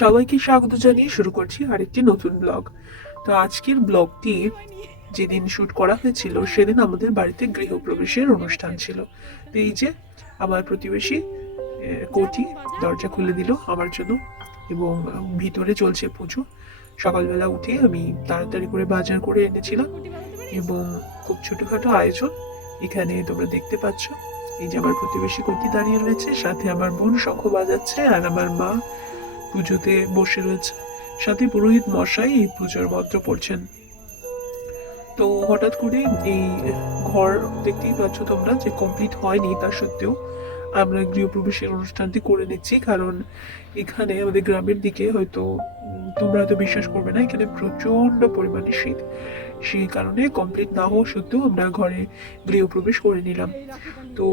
সবাইকে স্বাগত জানিয়ে শুরু করছি আরেকটি নতুন ব্লগ। তো আজকের ব্লগটি যেদিন শুট করা হয়েছিল, সেদিন আমাদের বাড়িতে গৃহপ্রবেশের অনুষ্ঠান ছিল। তো এই যে, আমার প্রতিবেশী কোটি দরজা খুলে দিল আমার জন্য এবং ভিতরে চলছে পুজো। সকালবেলা উঠে আমি তাড়াতাড়ি করে বাজার করে এনেছিলাম এবং খুব ছোটখাটো আয়োজন এখানে তোমরা দেখতে পাচ্ছ। এই যে আমার প্রতিবেশী কোটি দাঁড়িয়ে রয়েছে, সাথে আমার বোন শঙ্খ বাজাচ্ছে আর আমার মা পুজোতে বসে রয়েছে। সাথে পুরোহিত মশাই এই পুজোর মন্ত্র পড়ছেন। তো হঠাৎ করে এই ঘর দেখতেই পাচ্ছ তোমরা যে কমপ্লিট হয়নি তা সত্ত্বেও। আমরা গৃহপ্রবেশের অনুষ্ঠানটি করে নিচ্ছি, কারণ এখানে আমাদের গ্রামের দিকে হয়তো তোমরা হয়তো বিশ্বাস করবে না, এখানে প্রচণ্ড পরিমাণে শীত। সেই কারণে কমপ্লিট না হওয়া সত্ত্বেও আমরা ঘরে গৃহপ্রবেশ করে নিলাম। তো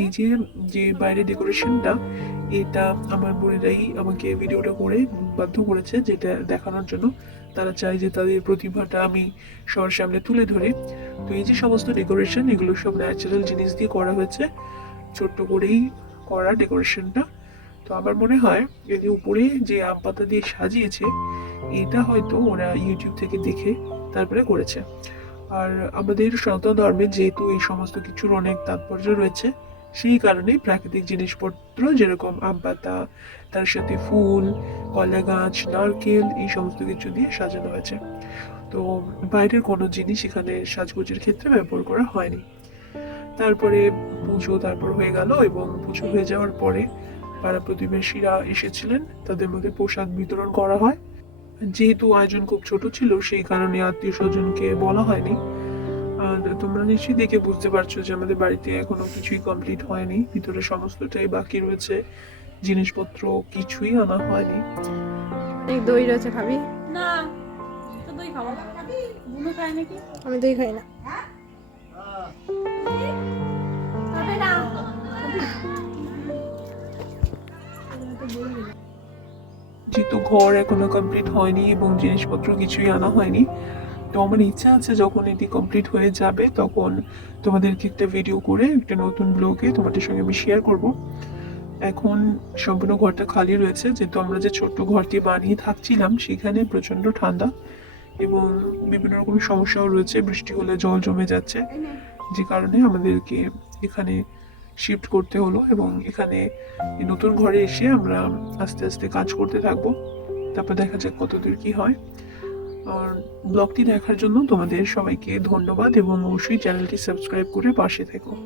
এই যে যে বাইরে ডেকোরেশনটা এটা আমার বোনেরাই আমাকে ভিডিওটা করে বাধ্য করেছে, যেটা দেখানোর জন্য। তারা চায় যে তাদের প্রতিভাটা আমি সবার সামনে তুলে ধরে। তো এই যে সমস্ত ডেকোরেশন এগুলো সব ন্যাচারাল জিনিস দিয়ে করা হয়েছে। ছোট্ট করেই করা ডেকোরেশনটা। তো আমার মনে হয় যদি উপরে যে আম পাতা দিয়ে সাজিয়েছে এটা হয়তো ওরা ইউটিউব থেকে দেখে তারপরে করেছে। আর আমাদের সনাতন ধর্মে যেহেতু এই সমস্ত কিছুর অনেক তাৎপর্য রয়েছে, সেই কারণেই প্রাকৃতিক জিনিসপত্র যেরকম আম পাতা, তার সাথে ফুল, কলা গাছ, নারকেল, এই সমস্ত কিছু দিয়ে সাজানো হয়েছে। তো বাইরের কোনো জিনিস এখানে সাজগোজের ক্ষেত্রে ব্যবহার করা হয়নি। তারপরে পুজো তারপর হয়ে গেল এবং পুজো হয়ে যাওয়ার পরে পাড়া প্রতিবেশীরা এসেছিলেন। তাদের মধ্যে প্রসাদ বিতরণ করা হয়। যেহেতু আয়োজন খুব ছোট ছিল সেই কারণে আত্মীয় স্বজনকে বলা হয়নি। আর তোমরা নিশ্চয়ই দেখে বুঝতে পারছ যে আমাদের বাড়িতে এখনও কিছুই কমপ্লিট হয়নি। ভিতরে সমস্তটাই বাকি রয়েছে। জিনিসপত্র কিছুই আনা হয়নি। অনেক দই রয়েছে খাবি না তো দই খাব বুনু খায় নাকি? আমি দই খাই না। যেহেতু ঘর এখনও কমপ্লিট হয়নি এবং জিনিসপত্র কিছুই আনা হয়নি, তো আমার ইচ্ছা আছে যখন এটি কমপ্লিট হয়ে যাবে তখন তোমাদেরকে একটা ভিডিও করে একটা নতুন ব্লগে তোমাদের সঙ্গে আমি শেয়ার করব। এখন সম্পূর্ণ ঘরটা খালি রয়েছে, যেহেতু আমরা যে ছোট্ট ঘরটি বানিয়ে থাকছিলাম সেখানে প্রচণ্ড ঠান্ডা এবং বিভিন্ন রকম সমস্যাও রয়েছে, বৃষ্টি হলে জল জমে যাচ্ছে, যে কারণে আমাদেরকে এখানে শিফট করতে হলো এবং এখানে নতুন ঘরে এসে আমরা আস্তে আস্তে কাজ করতে থাকব। তারপর দেখা যাক কতদূর কি হয়। আর ব্লগটি দেখার জন্য তোমাদের সবাইকে ধন্যবাদ এবং অবশ্যই চ্যানেলটি সাবস্ক্রাইব করে পাশে থেকো।